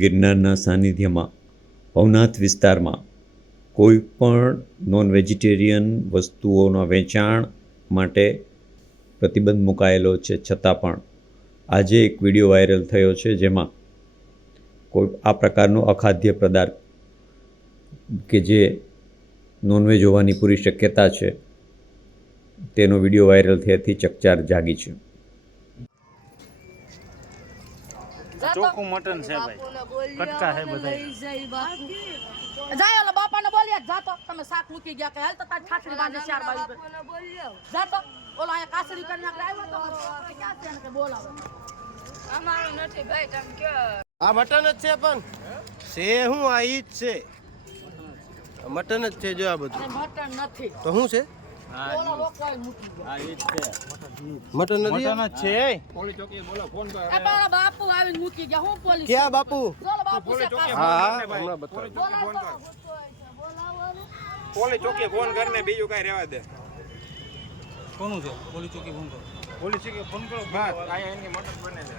ગિરનારના સાનિધ્યમાં ભવનાથ વિસ્તારમાં કોઈ પણ નોન વેજીટેરિયન વસ્તુઓના વેચાણ માટે પ્રતિબંધ મુકાયેલો છે, છતાં પણ આજે એક વિડીયો વાયરલ થયો છે જેમાં કોઈ આ પ્રકારનો અખાદ્ય પદાર્થ કે જે નોનવેજ હોવાની પૂરી શક્યતા છે તેનો વિડીયો વાયરલ થયાથી ચકચાર જાગી છે. ચોખ્ખું મટન છે ભાઈ, કટકા છે બધા. જાય ઓલા બાપાને બોલ્યા જાતો તમે શાક મૂકી ગયા કે હાલ તો તાર ઠાઠડી બાંધે ચાર બાજુ જાતો ઓલા અહીંયા કાસરી કરીને આવ્યો તો ક્યાં છે કે બોલાવો અમારું નથી ભાઈ તમે કયો આ મટન જ છે પણ છે હું આ ઈ જ છે મટન જ છે. જો આ બધું મટન નથી તો શું છે? ઓલા લોકોએ મૂકી ગયા આ ઈ જ છે, મટન નથી. મટન જ છે. પોલીસ ચોકી બોલો, ફોન કરો. એ પેલા બાપુ આવીને મૂકી ગયા હું પોલીસ ક્યાં બાપુ? બોલો બાપુ છે હા હમણાં બતાવો. પોલીસ ચોકી ફોન કરીને બીજું કઈ રહેવા દે. કોનું છે? પોલીસ ચોકી ફોન કરો. પોલીસ ચોકી ફોન કરો. બસ આયા એની મટન બને છે.